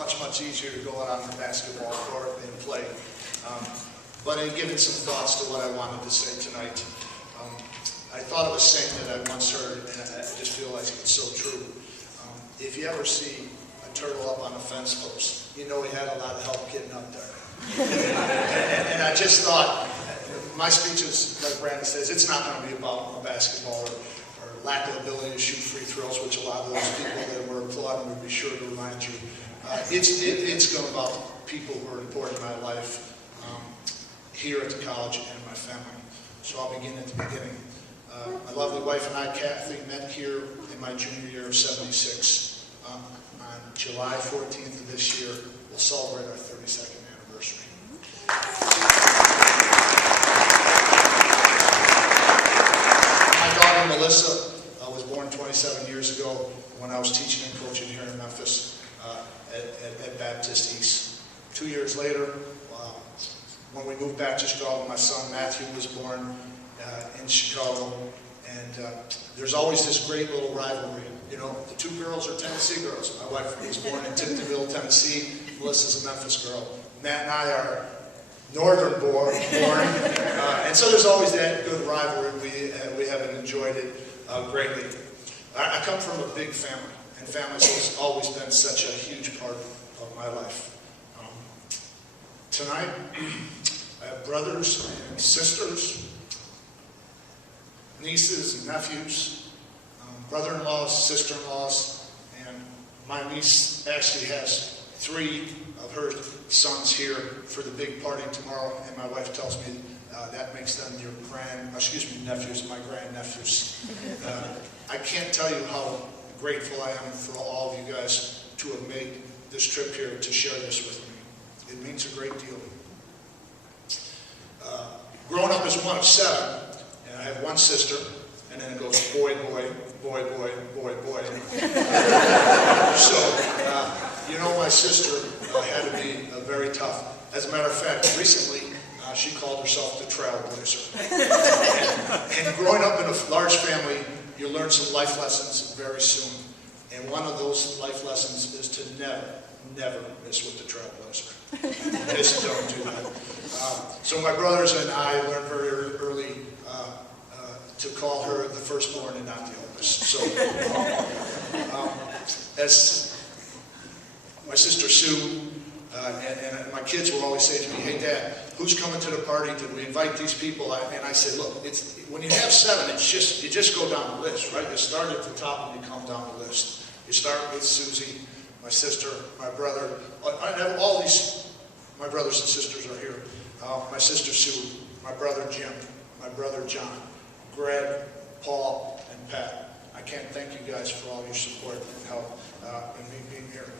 much easier to go out on the basketball court and play. But in giving some thoughts to what I wanted to say tonight, I thought of a saying that I once heard, and I just feel like it's so true. If you ever see a turtle up on a fence post, you know he had a lot of help getting up there. and I just thought, my speech is, like Brandon says, it's not going to be about basketball or lack of ability to shoot free throws, which a lot of those people that were applauding would be sure to remind you. It's going to be about people who are important in my life here at the college and my family. So I'll begin at the beginning. My lovely wife and I, Kathy, met here in my junior year of '76. On July 14th of this year, we'll celebrate our 32nd anniversary. My daughter, Melissa, was born 27 years ago when I was teaching and coaching here in Memphis at Baptist East. 2 years later, when we moved back to Chicago, my son Matthew was born in Chicago, and there's always this great little rivalry. You know, the two girls are Tennessee girls. My wife was born in Tiptonville, Tennessee. Melissa's a Memphis girl. Matt and I are northern born, and so there's always that good rivalry. We haven't enjoyed it greatly. I come from a big family, and families has always been such a huge part of my life. Tonight, I have brothers and sisters, nieces and nephews, brother-in-laws, sister-in-laws, and my niece actually has 3 of her sons here for the big party tomorrow, and my wife tells me that makes them your nephews, my grandnephews. I can't tell you how grateful I am for all of you guys to have made this trip here to share this with me. It means a great deal. Growing up as one of 7, and I have one sister, and then it goes boy, boy, boy, boy, boy, boy. So, you know, my sister had to be very tough. As a matter of fact, recently she called herself the trailblazer. And growing up in a large family, you learn some life lessons very soon. And one of those life lessons is to never miss with the trailblazer. Just don't do that. So my brothers and I learned very early to call her the firstborn and not the oldest. So, as my sister Sue and my kids will always say to me, "Hey, Dad, who's coming to the party? Did we invite these people?" And I said, "Look, when you have 7, you just go down the list, right? You start at the top and you come down the list. You start with Susie, my sister, my brother. I have all these. My brothers and sisters are here. My sister Sue, my brother Jim, my brother John, Greg, Paul, and Pat. I can't thank you guys for all your support and help in me being here."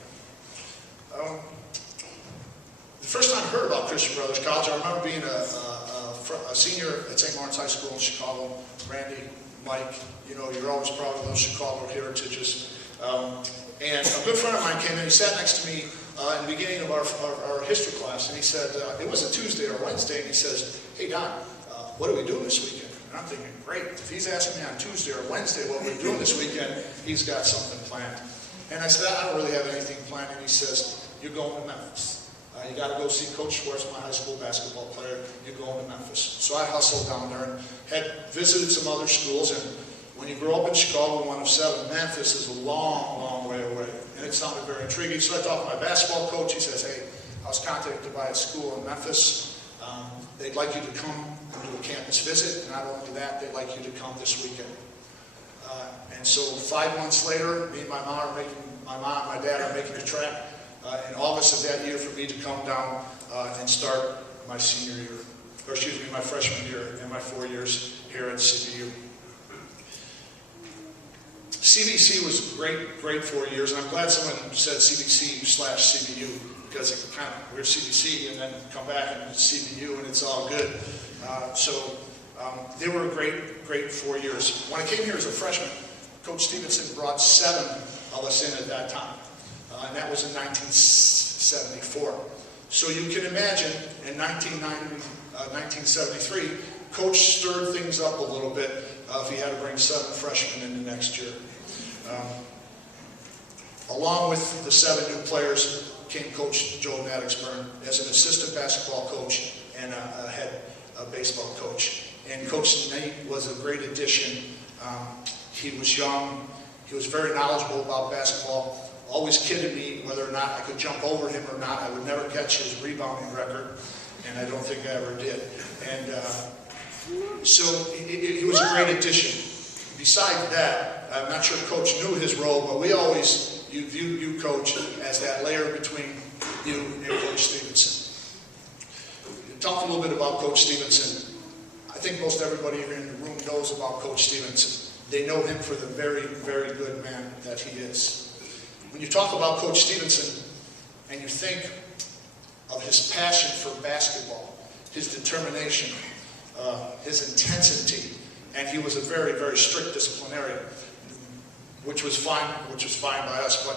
The first time I heard about Christian Brothers College, I remember being a senior at St. Lawrence High School in Chicago. Randy, Mike, you know, you're always proud of those Chicago heritages. And a good friend of mine came in. He sat next to me in the beginning of our history class, and he said, it was a Tuesday or Wednesday, and he says, "Hey, Don, what are we doing this weekend?" And I'm thinking, great, if he's asking me on Tuesday or Wednesday what we're doing this weekend, he's got something planned. And I said, "I don't really have anything planned." And he says, "You're going to Memphis. You got to go see Coach Schwartz, my high school basketball player. You're going to Memphis." So I hustled down there and had visited some other schools. And when you grow up in Chicago, one of 7, Memphis is a long, long way away. And it sounded very intriguing. So I talked to my basketball coach. He says, "Hey, I was contacted by a school in Memphis. They'd like you to come and do a campus visit. And not only that, they'd like you to come this weekend." And so 5 months later, me and my my dad are making the track in August of that year for me to come down and start my senior year, or my freshman year and my 4 years here at CBU. CBC was great 4 years, and I'm glad someone said CBC/CBU, because it kind of, we're CBC and then come back and CBU and it's all good. They were a great 4 years. When I came here as a freshman, Coach Stevenson brought 7 of us in at that time, and that was in 1974. So you can imagine in 1973, Coach stirred things up a little bit if he had to bring 7 freshmen in the next year. Along with the 7 new players, became Coach Joe Maddoxburn as an assistant basketball coach and a head baseball coach. And Coach Nate was a great addition. He was young. He was very knowledgeable about basketball. Always kidded me whether or not I could jump over him or not. I would never catch his rebounding record, and I don't think I ever did. And so he was a great addition. Besides that, I'm not sure Coach knew his role, but we always viewed you, Coach, as that layer between you and Coach Stevenson. Talk a little bit about Coach Stevenson. I think most everybody here in the room knows about Coach Stevenson. They know him for the very, very good man that he is. When you talk about Coach Stevenson and you think of his passion for basketball, his determination, his intensity, and he was a very, very strict disciplinarian, which was fine by us. But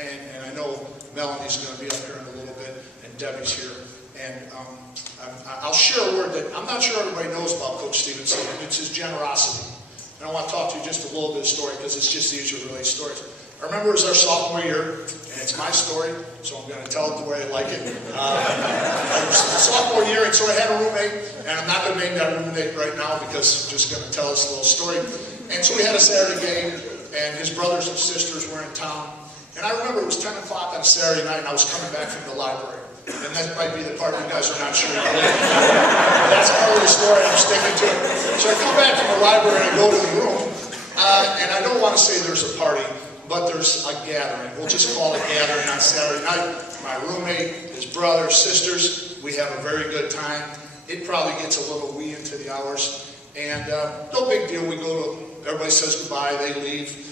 and I know Melanie's going to be up here in a little bit, and Debbie's here, and I'll share a word that I'm not sure everybody knows about Coach Stevenson, and it's his generosity. And I want to talk to you just a little bit of story because it's just easier to relate stories. I remember it was our sophomore year, and it's my story, so I'm going to tell it the way I like it. It was sophomore year, and so I had a roommate, and I'm not going to name that roommate right now because I'm just going to tell us a little story. And so we had a Saturday game, and his brothers and sisters were in town. And I remember it was 10 o'clock on a Saturday night, and I was coming back from the library. And that might be the part you guys are not sure about. That's part of the story, I'm sticking to it. So I come back from the library, and I go to the room, and I don't want to say there's a party, but there's a gathering. We'll just call it a gathering on Saturday night. My roommate, his brothers, sisters, we have a very good time. It probably gets a little wee into the hours. And no big deal. We go to, everybody says goodbye, they leave.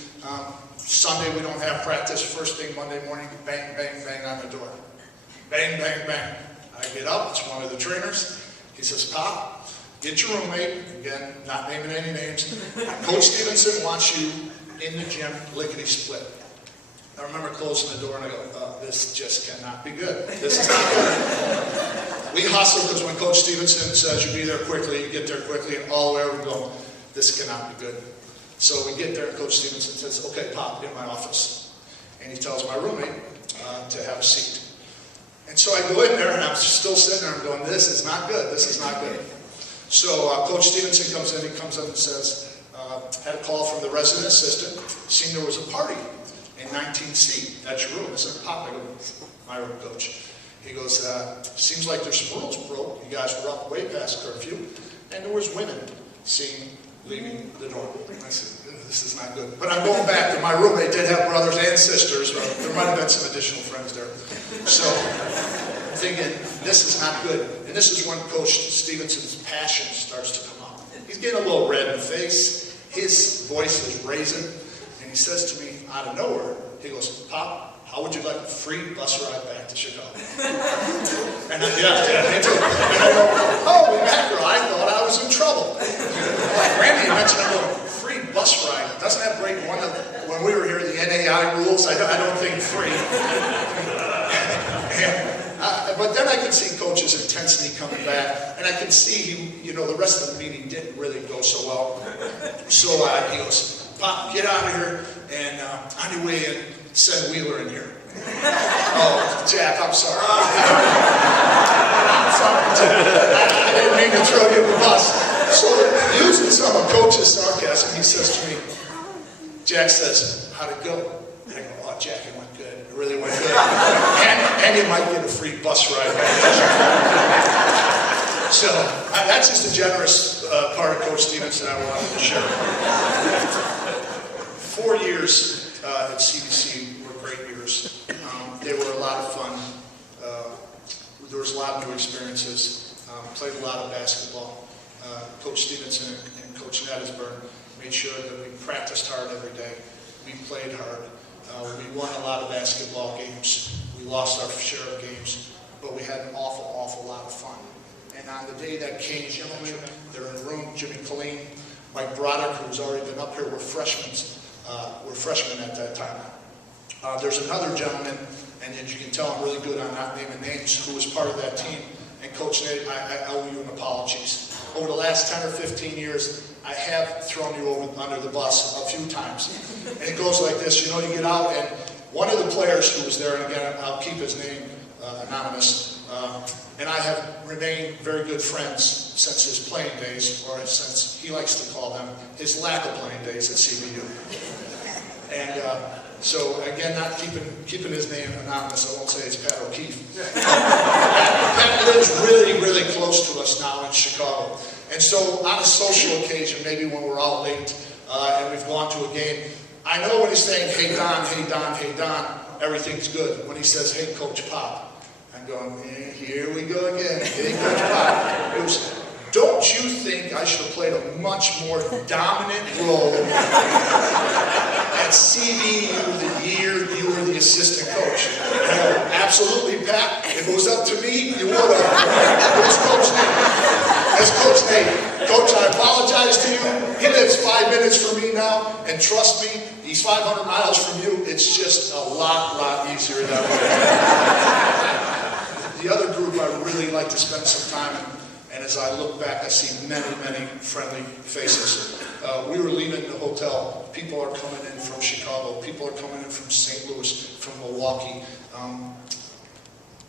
Sunday we don't have practice. First thing Monday morning, bang, bang, bang on the door. Bang, bang, bang. I get up, it's one of the trainers. He says, Pop, get your roommate. Again, not naming any names. Coach Stevenson wants you in the gym, lickety-split. I remember closing the door and I go, this just cannot be good. This is not good. We hustle because when Coach Stevenson says you be there quickly, you get there quickly, and all the way over we go, this cannot be good. So we get there and Coach Stevenson says, okay, Pop, in my office. And he tells my roommate to have a seat. And so I go in there and I'm still sitting there and I'm going, this is not good, this is not good. So Coach Stevenson comes in, he comes up and says, had a call from the resident assistant, seen there was a party in 19C. That's your room. I said, Pop, I go, my room, Coach. He goes, seems like there's some rules broke. You guys were up way past curfew, and there was women seen leaving the dorm. I said, this is not good. But I'm going back to my roommate did have brothers and sisters. There might have been some additional friends there. So I'm thinking, this is not good. And this is when Coach Stevenson's passion starts to come out. He's getting a little red in the face. His voice is raising, and he says to me out of nowhere, he goes, Pop, how would you like a free bus ride back to Chicago? And I, yeah, me too. And I go, holy mackerel, I thought I was in trouble. Like Randy mentioned, I go, free bus ride. Doesn't that break one of, when we were here, the NAI rules? I don't think free. But then I could see Coach's intensity coming back, and I could see he, the rest of the meeting didn't really go so well. So he goes, Pop, get out of here, and on your way in, send Wheeler in here. Oh, Jack, I'm sorry. I'm sorry, Jack. I didn't mean to throw you in the bus. So using some of Coach's sarcasm, he says to me, Jack says, how'd it go? And I go, oh, Jack, it went good. It really went good. And you might get a free bus ride back. So that's just a generous part of Coach Stevenson I wanted to share. 4 years at CBC were great years. They were a lot of fun. There was a lot of new experiences. Played a lot of basketball. Coach Stevenson and Coach Nettisburn made sure that we practiced hard every day. We played hard. We won a lot of basketball games. We lost our share of games, but we had an awful, awful lot of fun. And on the day that came, gentlemen, they're in the room, Jimmy Colleen, Mike Broderick, who's already been up here, were freshmen at that time. There's another gentleman, and as you can tell, I'm really good on not naming names, who was part of that team. And Coach Nate, I owe you an apologies. Over the last 10 or 15 years, I have thrown you under the bus a few times. And it goes like this, you get out, and One of the players who was there, and again, I'll keep his name anonymous, and I have remained very good friends since his playing days, or since he likes to call them his lack of playing days at CBU. And so again, not keeping his name anonymous, I won't say it's Pat O'Keefe. Pat lives really, really close to us now in Chicago. And so on a social occasion, maybe when we're all late and we've gone to a game, I know when he's saying, hey Don, hey Don, hey Don, everything's good. When he says, hey Coach Popp, I'm going, here we go again, hey Coach Popp. It was, don't you think I should have played a much more dominant role at CBU the year you were the assistant coach? Absolutely, Pat. If it was up to me, you would have. It's Coach Nate. That's Coach Nate. Coach, I apologize to you. He lives 5 minutes from me now, and trust me, he's 500 miles from you. It's just a lot easier that way. The other group I really like to spend some time in, and as I look back, I see many friendly faces. We were leaving the hotel. People are coming in from Chicago. People are coming in from St. Louis, from Milwaukee.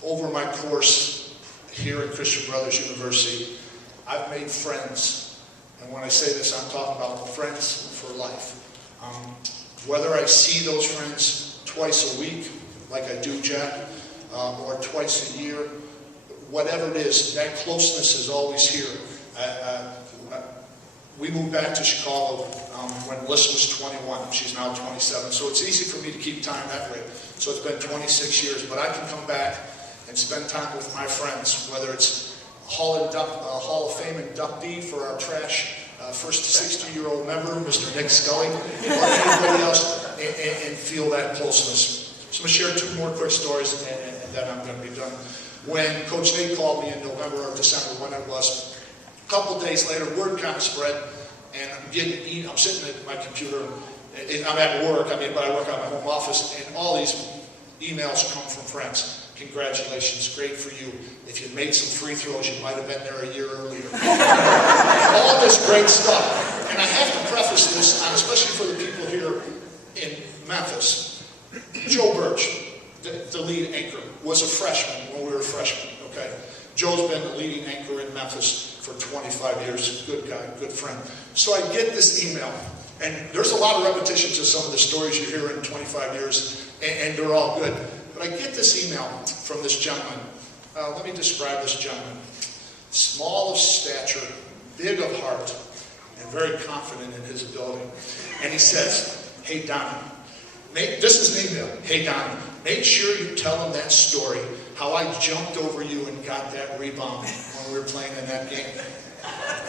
Over my course here at Christian Brothers University, I've made friends. And when I say this, I'm talking about friends for life. Whether I see those friends twice a week, like I do Jack, or twice a year, whatever it is, that closeness is always here. We moved back to Chicago when Liz was 21. She's now 27. So it's easy for me to keep time that way. So it's been 26 years. But I can come back and spend time with my friends, whether it's Hall of Fame inductee for our trash first 60-year-old member, Mr. Nick Scully, or anybody else, and feel that closeness. So I'm going to share two more quick stories, and then I'm going to be done. When Coach Nate called me in November or December, when it was, a couple days later, word kind of spread, and I'm sitting at my computer, I'm at work, but I work out of my home office, and all these emails come from friends. Congratulations, great for you. If you made some free throws, you might have been there a year earlier. All this great stuff. And I have to preface this, especially for the people here in Memphis. Joe Birch, the lead anchor, was a freshman when we were freshmen, okay? Joe's been the leading anchor in Memphis for 25 years. Good guy, good friend. So I get this email, and there's a lot of repetitions of some of the stories you hear in 25 years, and they're all good. But I get this email from this gentleman. Let me describe this gentleman. Small of stature, big of heart, and very confident in his ability. And he says, hey Donnie, this is an email. Hey Donnie, make sure you tell him that story, how I jumped over you and got that rebound when we were playing in that game.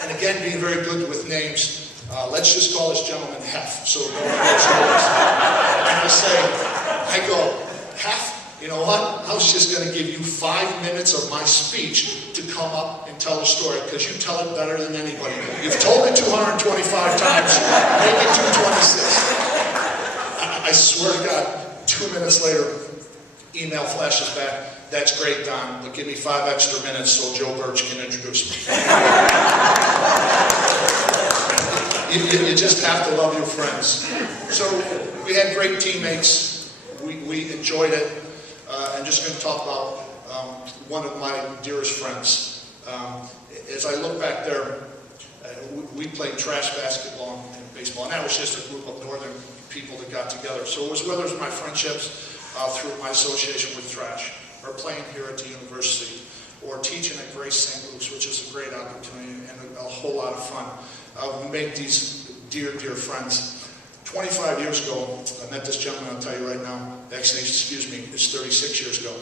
And again, being very good with names, let's just call this gentleman Hef, so no one knows who it is. And I go, Hef, you know what? I was just going to give you 5 minutes of my speech to come up and tell a story, because you tell it better than anybody. You've told it 225 times, make it 226. I swear to God, 2 minutes later, email flashes back, that's great, Don, but give me 5 extra minutes so Joe Birch can introduce me. You just have to love your friends. So we had great teammates. We enjoyed it. I'm just going to talk about one of my dearest friends. As I look back there, we played trash basketball and baseball, and that was just a group of northern people that got together. So it was whether it was my friendships through my association with trash, or playing here at the university, or teaching at Grace St. Luke's, which is a great opportunity and a whole lot of fun. We make these dear friends. 25 years ago, I met this gentleman, I'll tell you right now, actually, excuse me, it's 36 years ago,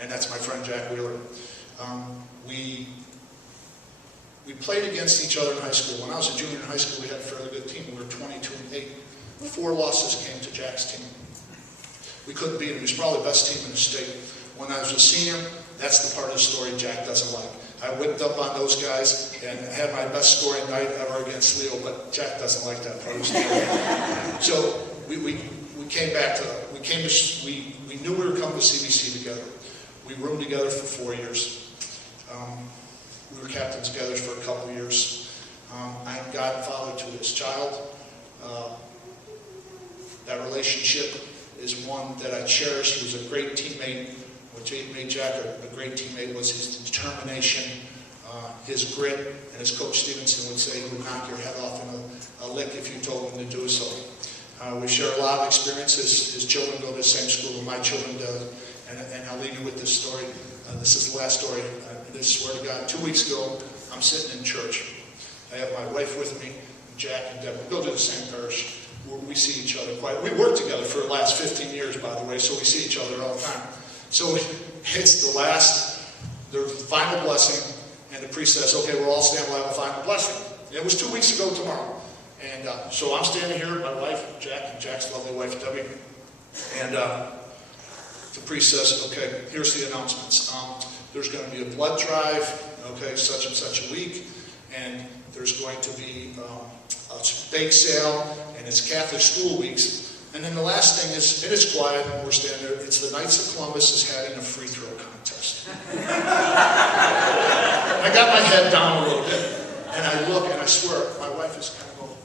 and that's my friend Jack Wheeler. We played against each other in high school. When I was a junior in high school, we had a fairly good team. We were 22-8. 4 losses came to Jack's team. We couldn't beat him. He was probably the best team in the state. When I was a senior, that's the part of the story Jack doesn't like. I whipped up on those guys and had my best scoring night ever against Leo, but Jack doesn't like that part of the story. So we came back to, we knew we were coming to CBC together. We roomed together for 4 years. We were captains together for a couple of years. I'm godfather to his child. That relationship is one that I cherish. He was a great teammate. What made Jack a great teammate was his determination, his grit, and as Coach Stevenson would say, he would knock your head off in a lick if you told him to do so. We share a lot of experiences. His children go to the same school that my children do, and I'll leave you with this story. This is the last story. I swear to God, 2 weeks ago, I'm sitting in church. I have my wife with me, Jack and Deb. We go to the same parish. We see each other quite. We worked together for the last 15 years, by the way, so we see each other all the time. So it's the final blessing, and the priest says, okay, we'll all stand, we'll have a final blessing. And it was 2 weeks ago tomorrow. And so I'm standing here with my wife, Jack, and Jack's lovely wife, Debbie. And the priest says, okay, here's the announcements. There's going to be a blood drive, okay, such and such a week. And there's going to be a bake sale, and it's Catholic school weeks. And then the last thing is, and it's quiet, and we're standing there, it's the Knights of Columbus is having a free throw contest. I got my head down a little bit, and I look, and I swear, my wife is kind of going,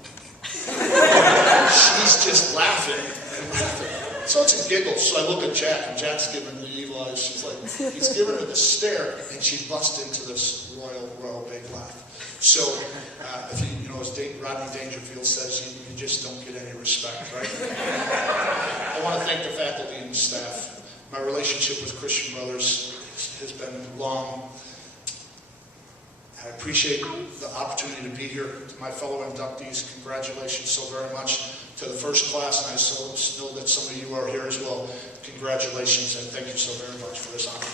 she's just laughing and laughing. So it's a giggle, so I look at Jack, and Jack's giving the evil eyes. She's like, he's giving her the stare, and she busts into this royal big laugh. So, if you know, as Rodney Dangerfield says, you just don't get any respect, right? I want to thank the faculty and the staff. My relationship with Christian Brothers has been long. I appreciate the opportunity to be here. To my fellow inductees, congratulations so very much. To the first class, and I know that some of you are here as well. Congratulations, and thank you so very much for this honor.